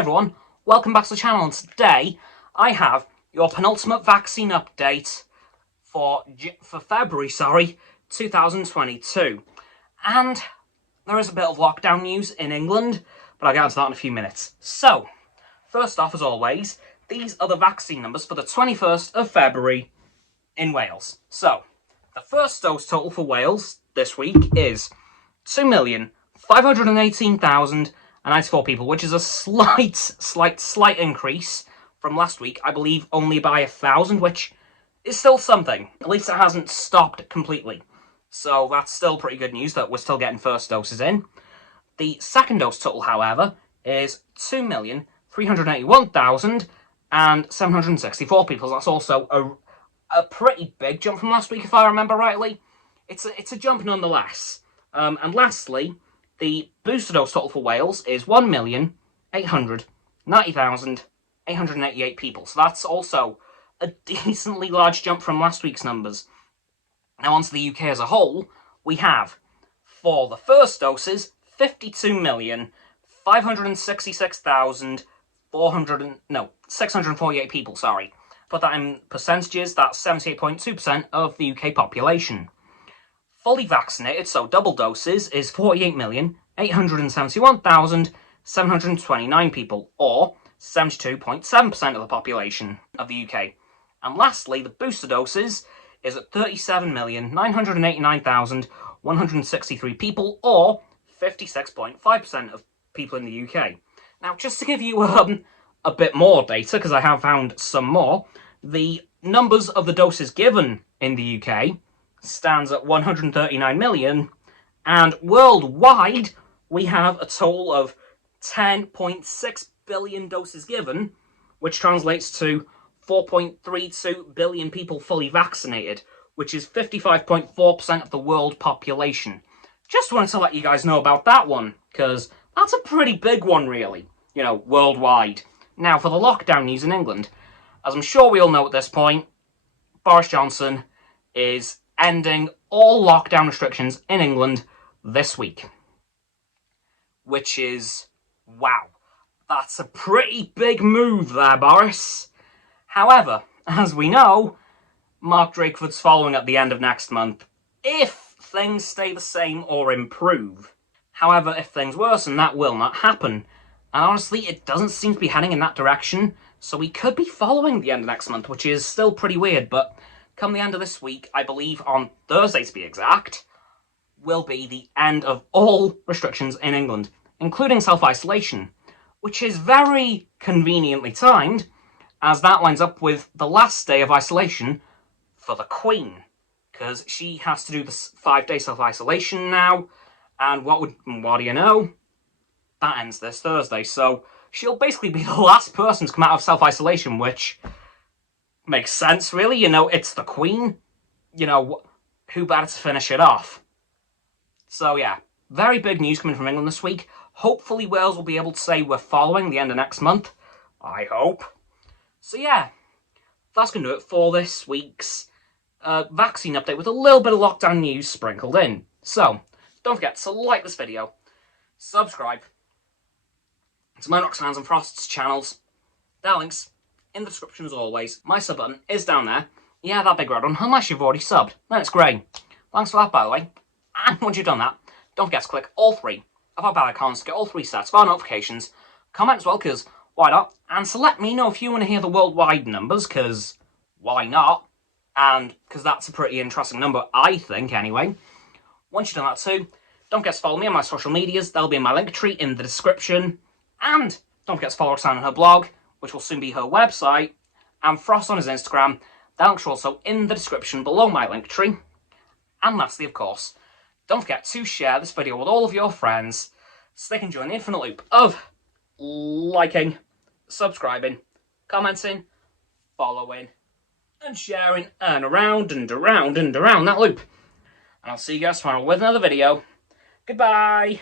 everyone, welcome back to the channel, and today I have your penultimate vaccine update for February 2022. And there is a bit of lockdown news in England, but I'll get into that in a few minutes. So, first off, as always, these are the vaccine numbers for the 21st of February in Wales. So, the first dose total for Wales this week is 2,518,094 people, which is a slight increase from last week. I believe only by 1,000, which is still something. At least it hasn't stopped completely. So that's still pretty good news that we're still getting first doses in. The second dose total, however, is 2,381,764 people. That's also a pretty big jump from last week, if I remember rightly. It's a jump nonetheless. And lastly, the booster dose total for Wales is 1,890,888 people. So that's also a decently large jump from last week's numbers. Now onto the UK as a whole, we have, for the first doses, 648 people, sorry. Put that in percentages, that's 78.2% of the UK population. Fully vaccinated, so double doses, is 48,871,729 people, or 72.7% of the population of the UK. And lastly, the booster doses is at 37,989,163 people, or 56.5% of people in the UK. Now, just to give you a bit more data, because I have found some more, the numbers of the doses given in the UK stands at 139 million, and worldwide we have a total of 10.6 billion doses given, which translates to 4.32 billion people fully vaccinated, which is 55.4% of the world population. Just wanted to let you guys know about that one, because that's a pretty big one, really, you know, worldwide. Now, for the lockdown news in England, as I'm sure we all know at this point, Boris Johnson is ending all lockdown restrictions in England this week. Which is, wow, that's a pretty big move there, Boris. However, as we know, Mark Drakeford's following at the end of next month, if things stay the same or improve. However, if things worsen, that will not happen. And honestly, it doesn't seem to be heading in that direction, so we could be following the end of next month, which is still pretty weird, but come the end of this week, I believe on Thursday to be exact, will be the end of all restrictions in England, including self-isolation, which is very conveniently timed, as that lines up with the last day of isolation for the Queen, because she has to do the 5-day self-isolation now, and what do you know? That ends this Thursday, so she'll basically be the last person to come out of self-isolation, which makes sense, really. You know, it's the Queen. You know, who better to finish it off? So, yeah, very big news coming from England this week. Hopefully Wales will be able to say we're following the end of next month. I hope. So, yeah, that's going to do it for this week's vaccine update with a little bit of lockdown news sprinkled in. So, don't forget to like this video, subscribe to my Roxo and Frost's channels. Their links in the description as always. My sub button is down there. Yeah, that big red one, unless you've already subbed. Then it's grey. Thanks for that, by the way. And once you've done that, don't forget to click all 3 of our bell icons to get all 3 sets of our notifications. Comment as well, because why not? And so let me know if you want to hear the worldwide numbers, because why not? And because that's a pretty interesting number, I think, anyway. Once you've done that too, don't forget to follow me on my social medias. They'll be in my link tree in the description. And don't forget to follow Roxanne on her blog, which will soon be her website, and Frost on his Instagram. That link's also in the description below my link tree. And lastly, of course, don't forget to share this video with all of your friends so they can join the infinite loop of liking, subscribing, commenting, following, and sharing, and around and around and around that loop. And I'll see you guys tomorrow with another video. Goodbye!